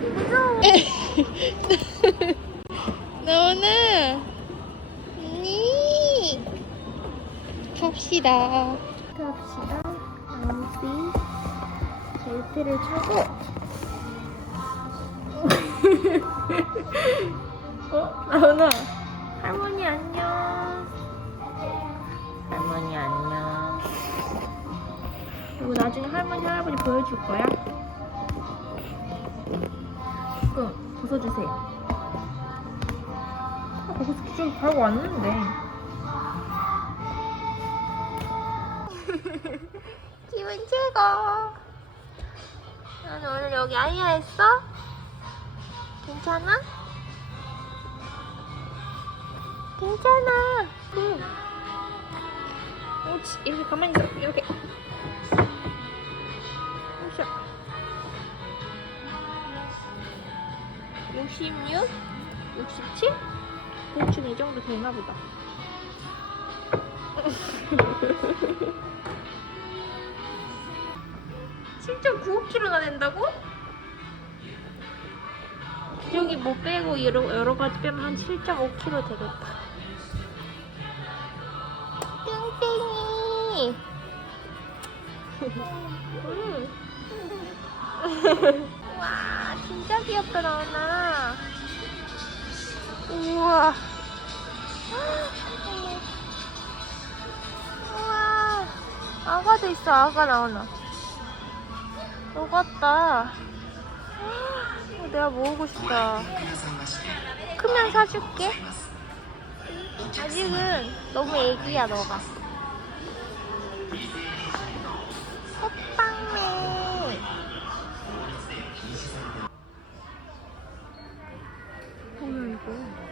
무서워 너는 언니. 갑시다. 갑시다. 나우씨 벨트를 차고 어? 나훈아 할머니 안녕 할머니 안녕 이거 나중에 할머니 할아버지 보여줄 거야? 응 벗어주세요 아, 거기서 기저귀 갈고 왔는데 기분 최고 나는 오늘 여기 아이야 했어? 괜찮아? 괜찮아 응 옳지 이렇게 가만히 있어 이렇게 으쌰 66? 67? 대충 이 정도 되나 보다 진짜 9kg나 된다고? 여기 뭐 빼고 여러, 여러 가지 빼면 한 7.5kg 되겠다. 땡땡이. 음. 와, 진짜 귀엽다, 나오나. 우와. 우와. 아가도 있어, 아가 나오나. 녹았다. 어, 내가 모으고 싶다. 크면 사줄게. 아직은 너무 애기야, 너가. 호빵매. 뭐야, 이거.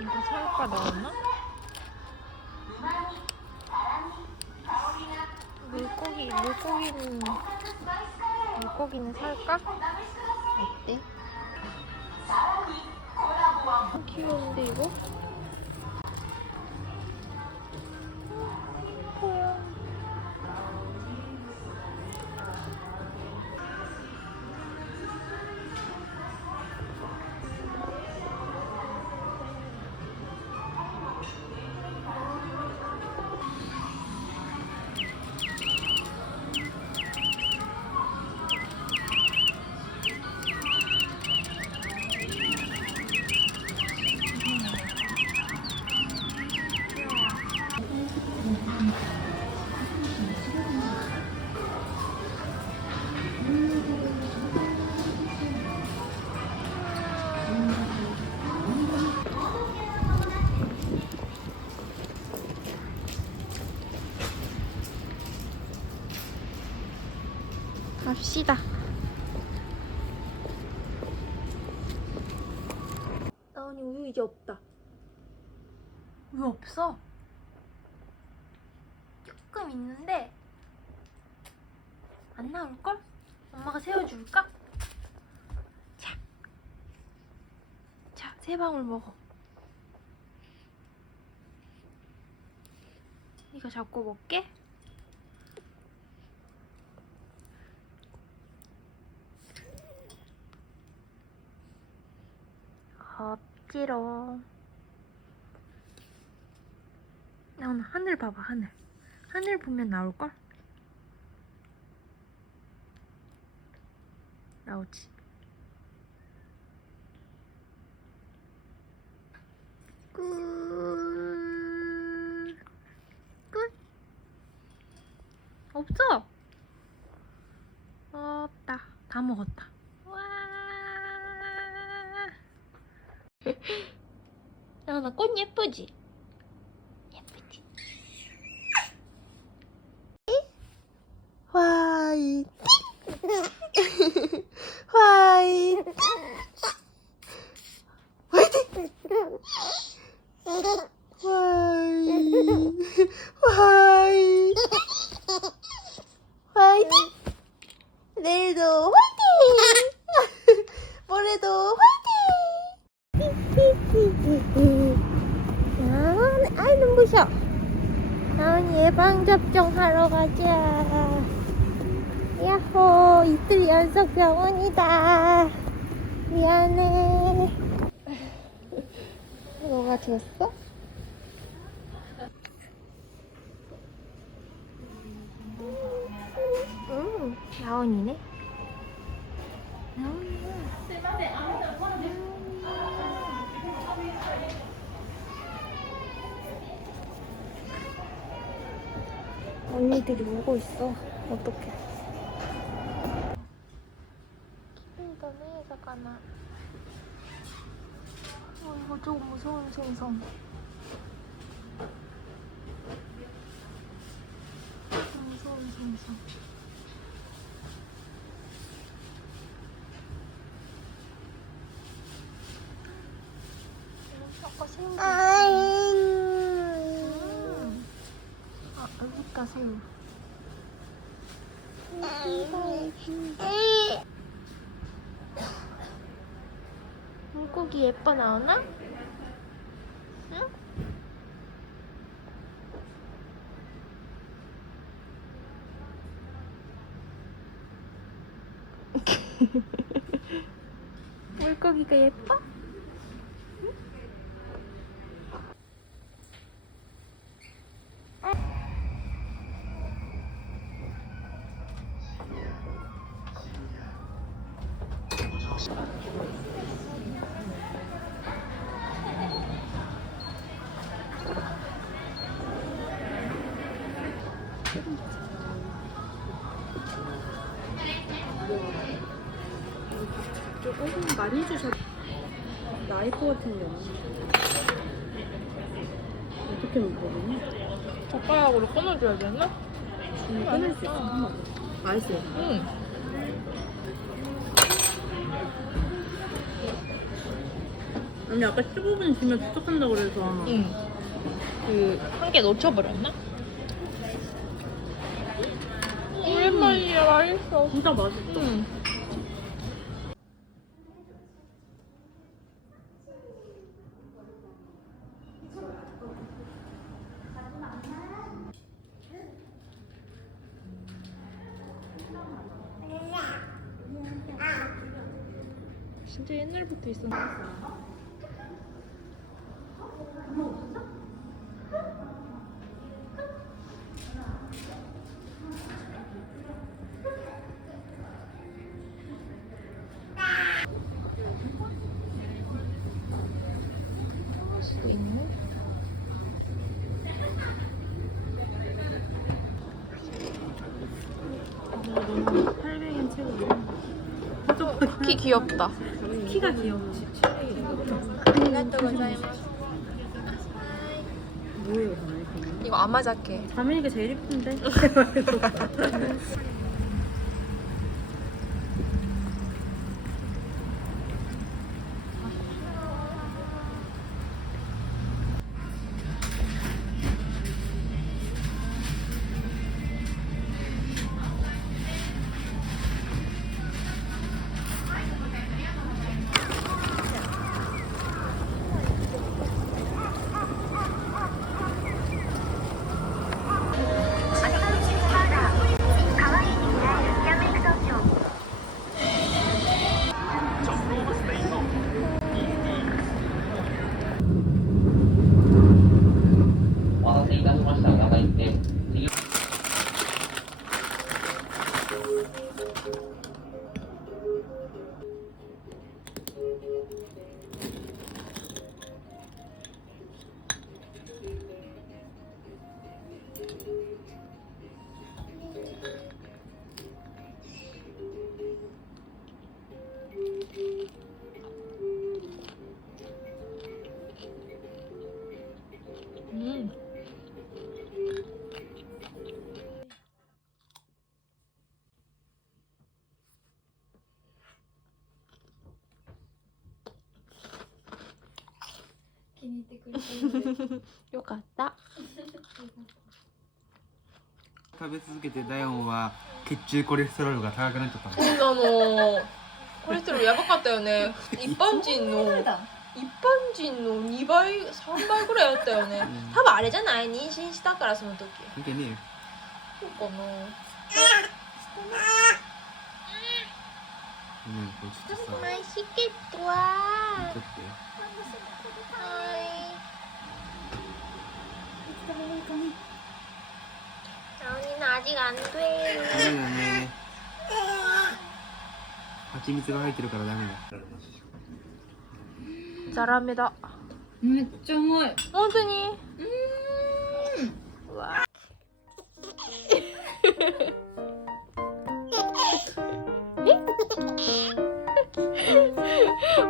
이거 살까 나왔나? 물고기 물고기는 물고기는 살까? 어때? 아, 귀여운데 이거? 갑시다. 나은이 우유 이제 없다. 우유 없어? 조금 있는데 안 나올걸? 엄마가 세워줄까? 자, 자, 세 방울 먹어. 이거 잡고 먹게. 없지로. 나오나 하늘 봐봐 하늘. 하늘 보면 나올걸? 나오지. 끝. 끝. 없어. 없다. 다 먹었다. 와. 나나 꽃 예쁘지? 예쁘지? 화이팅! 화이팅! 화이팅! 화이팅! 접종하러 가자. 야호, 이틀 연속 병원이다. 미안해. 뭐가 됐어? 음, 라온이네. 라온이야. 언니들이 오고 있어. 어떡해. 내가 가나. 어, 이거 좀 무서운 생선. 무서운 생선. 아까 새우. 음. 아, 여기 있다, 새우. 물고기 예뻐 나오나? 응? 물고기가 예뻐? 조금 많이 해주셨. 나이프 같은 게. 어떻게 먹거든요? 젓가락으로 끊어줘야 되나? 좀 끊을 수 있어. 한번. 맛있어요. 응. 아니 아까 15분 지면 도착한다고 그래서 응. 그, 한 개 놓쳐버렸나? 오랜만이야, 맛있어. 진짜 맛있어. 응. 옛날부터 있었는데. 수도 있네. 너무 800엔 최고네. 키 귀엽다. 키가 귀여우시. 뭐예요? 이거 아마자케. 자메리카 제일 이쁜데? くれたのでよかった。食べ続けてダイオンは血中コレステロールが高くなっちゃった。そうなのコレステロールやばかったよね。一般人の一般人の2倍3倍ぐらいあったよね、うん、多分あれじゃない？妊娠したからその時。見てねえそうかな。うん、ちょっとさ。マイシケットは。ち。는 아직 안 돼. ダメだね。蜂蜜が入ってるからダメだ。 잘합니다 めっちゃうまい 本当に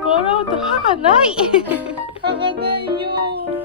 笑うと歯がない歯がないよ